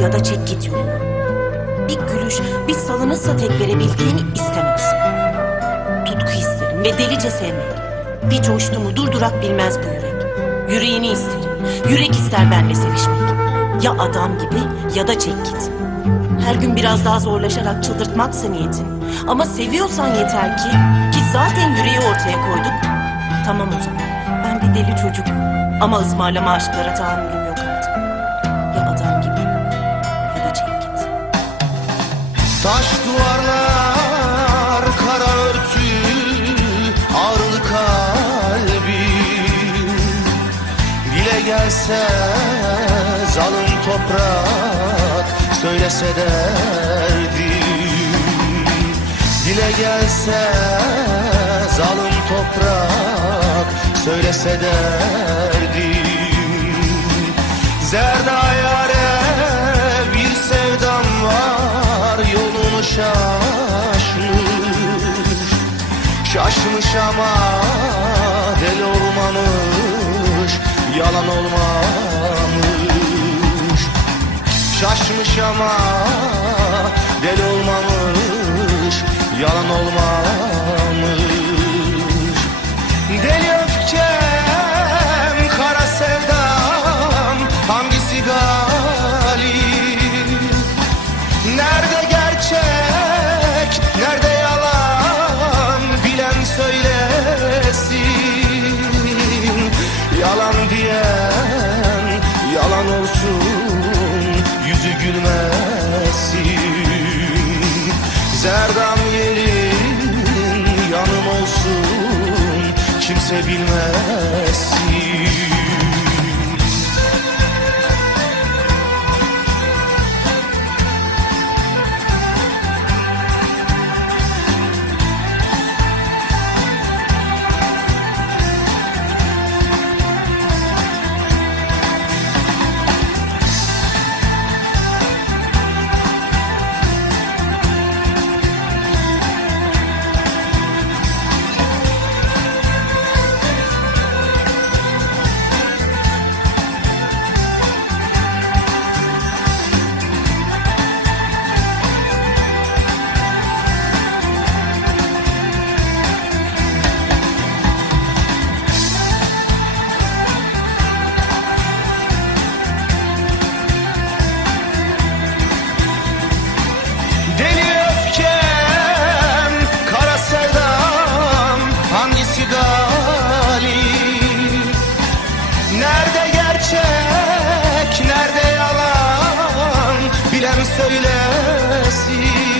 ya da çek git yoluna. Bir gülüş, bir salınırsa tek verebildiğini istemez. Tutku isterim ve delice sevmek. Bir coştu mu durdurak bilmez bu yürek. Yüreğini isterim, yürek ister benle sevişmek. Ya adam gibi ya da çek git. Her gün biraz daha zorlaşarak çıldırtmaksa niyetin. Ama seviyorsan yeter ki zaten yüreği ortaya koyduk. Tamam o zaman, ben bir deli çocuk. Ama ısmarlama aşklara tahammülüm yok artık. Ya adam gibi ya da çek git. Taş duvarlar, kara örtü, ağrılı kalbim. Dile gelse zalim toprak, söylese derdim. Dile gelse zalim toprak, söylese derdim. Zerda yâre bir sevdam var, yolunu şaşmış. Şaşmış ama deli olmamış, yalan olmamış. Şaşmış ama deli olmamış, yalan olmamış. Deli öfkem, kara sevdam, hangisi galip? Nerede gerçek, nerede yalan, bilen söylesin. Yalan diyen yalan olsun, yüzü gülmesin. Zerdam yerin yanım olsun, kimse bilmesin. Nerede gerçek, nerede yalan, bilen söylesin.